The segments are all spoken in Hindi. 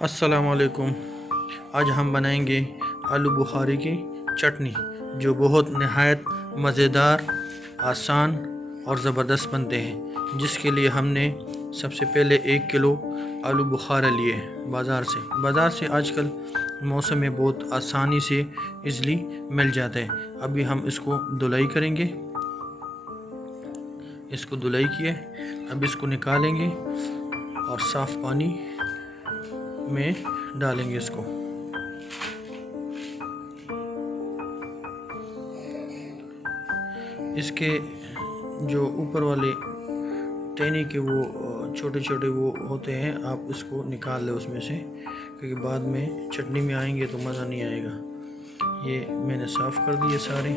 अस्सलामुअलैकुम। आज हम बनाएंगे आलू बुखारी की चटनी, जो बहुत नहायत मज़ेदार, आसान और ज़बरदस्त बनते हैं। जिसके लिए हमने सबसे पहले 1 किलो आलू बुखारा लिए बाज़ार से आजकल मौसम में बहुत आसानी से इजली मिल जाता है। अभी हम इसको धुलाई करेंगे। इसको धुलाई किए, अब इसको निकालेंगे और साफ़ पानी में डालेंगे इसको। इसके जो ऊपर वाले टहनी के वो छोटे छोटे वो होते हैं, आप उसको निकाल लें उसमें से, क्योंकि बाद में चटनी में आएंगे तो मज़ा नहीं आएगा। ये मैंने साफ़ कर दिए सारे।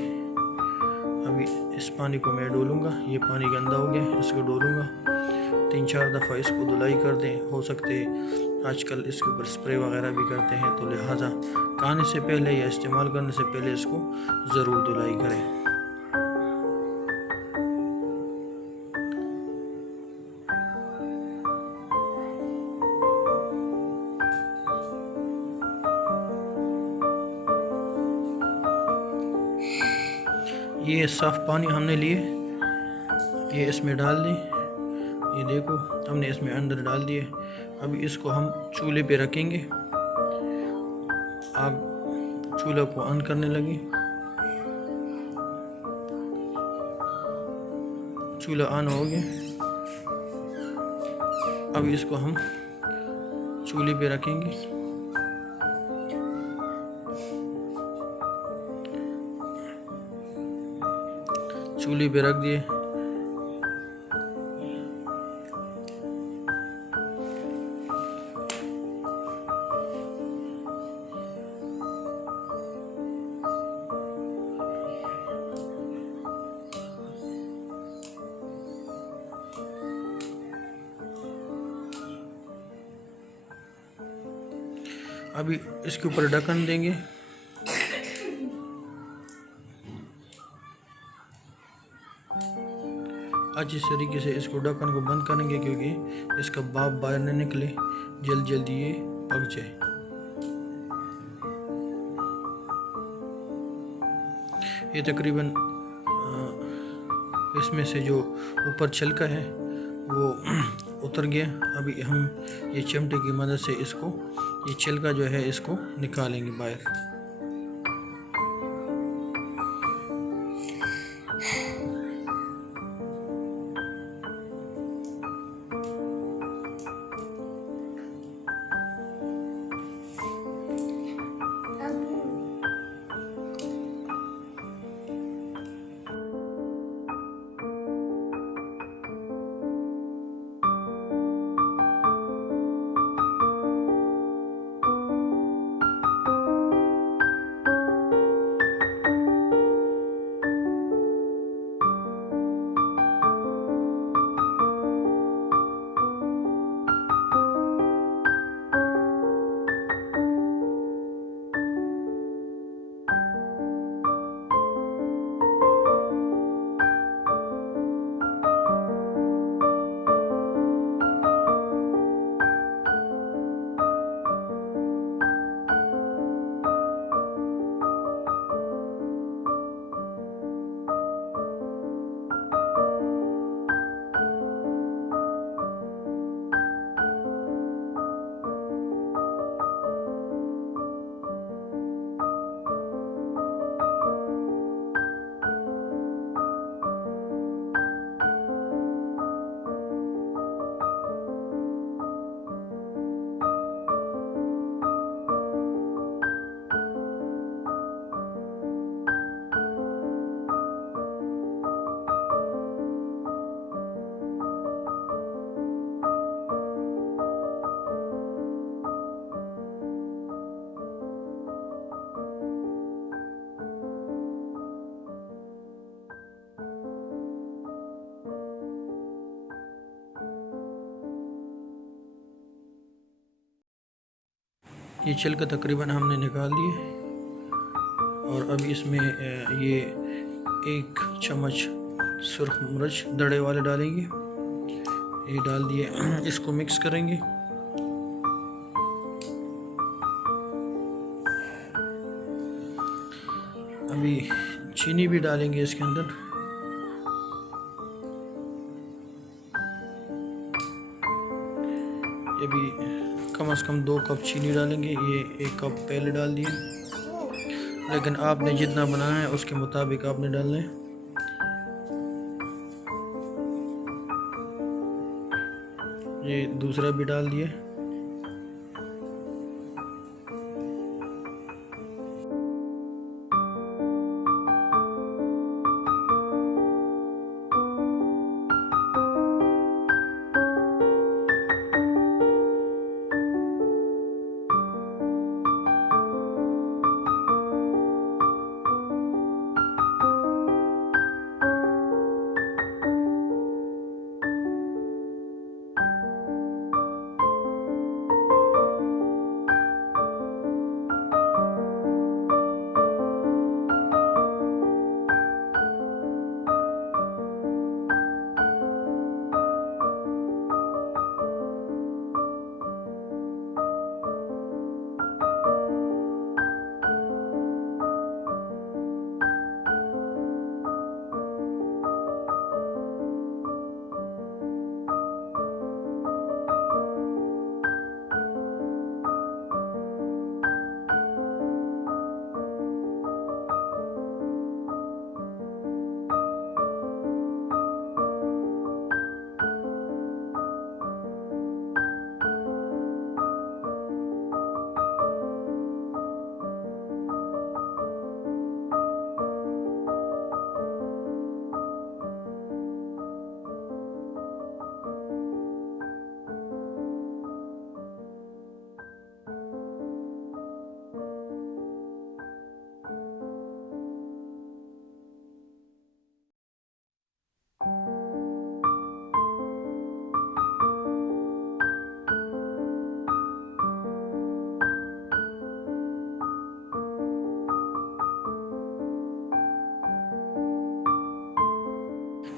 अभी इस पानी को मैं डोलूँगा। ये पानी गंदा हो गया, इसको डोलूँगा। 3-4 दफ़ा इसको धुलाई कर दें। हो सकते आजकल इसके ऊपर स्प्रे वगैरह भी करते हैं, तो लिहाजा खाने से पहले या इस्तेमाल करने से पहले इसको ज़रूर धुलाई करें। ये साफ़ पानी हमने लिए, ये इसमें डाल दें। ये देखो, हमने इसमें अंदर डाल दिए। अभी इसको हम चूल्हे पे रखेंगे। आग चूल्हा को ऑन करने लगे। चूल्हा ऑन हो गया। अब इसको हम चूल्हे पे रखेंगे। चूल्हे पे रख दिए। अभी इसके ऊपर ढक्कन देंगे। अच्छी तरीके से इसको ढक्कन को बंद करेंगे, क्योंकि इसका भाप बाहर न निकले, जल्दी ये पक जाए। ये तकरीबन इसमें से जो ऊपर छिलका है वो उतर गया। अभी हम ये चिमटे की मदद से इसको, ये छिलका जो है, इसको निकालेंगे बाहर। ये छिलका तकरीबन हमने निकाल दिए, और अब इसमें ये 1 चम्मच सुरख मिर्च दड़े वाले डालेंगे। ये डाल दिए। इसको मिक्स करेंगे। अभी चीनी भी डालेंगे इसके अंदर। ये भी कम से कम 2 कप चीनी डालेंगे। ये 1 कप पहले डाल दिए, लेकिन आपने जितना बनाना है उसके मुताबिक आपने डालना है। ये दूसरा भी डाल दिए।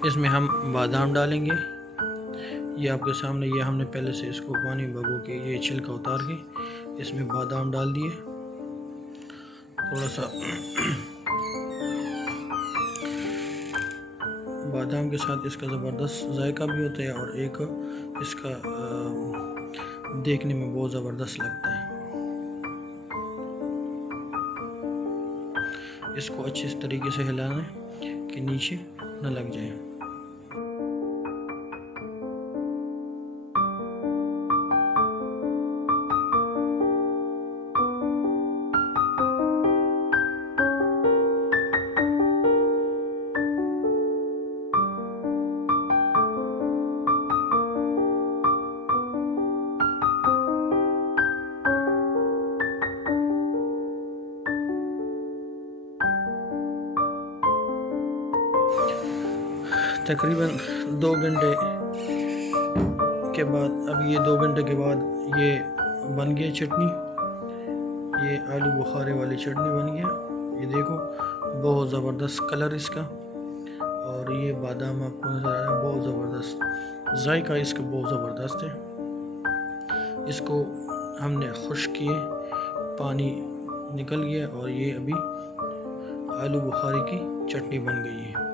इसमें हम बादाम डालेंगे। ये आपके सामने, ये हमने पहले से इसको पानी भगो के ये छिलका उतार के इसमें बादाम डाल दिए। थोड़ा सा बादाम के साथ इसका ज़बरदस्त जायका भी होता है और एक इसका देखने में बहुत ज़बरदस्त लगता है। इसको अच्छे तरीके से हिलाना है कि नीचे न लग जाए। तकरीबन 2 घंटे के बाद, अब ये 2 घंटे के बाद ये बन गई चटनी। ये आलू बुखारे वाली चटनी बन गया। ये देखो बहुत ज़बरदस्त कलर इसका, और ये बादाम आपको नज़र आ रहा है, बहुत ज़बरदस्त जायका इसका, बहुत ज़बरदस्त है। इसको हमने खुश्क किए, पानी निकल गया और ये अभी आलू बुखारे की चटनी बन गई है।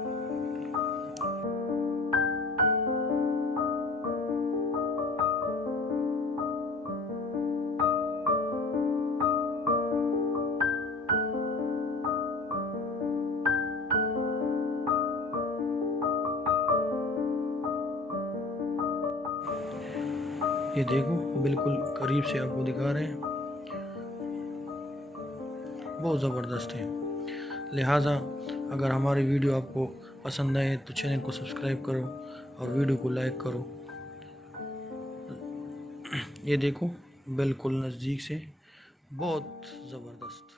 ये देखो बिल्कुल करीब से आपको दिखा रहे हैं, बहुत ज़बरदस्त है। लिहाजा अगर हमारी वीडियो आपको पसंद आए तो चैनल को सब्सक्राइब करो और वीडियो को लाइक करो। ये देखो बिल्कुल नज़दीक से, बहुत ज़बरदस्त।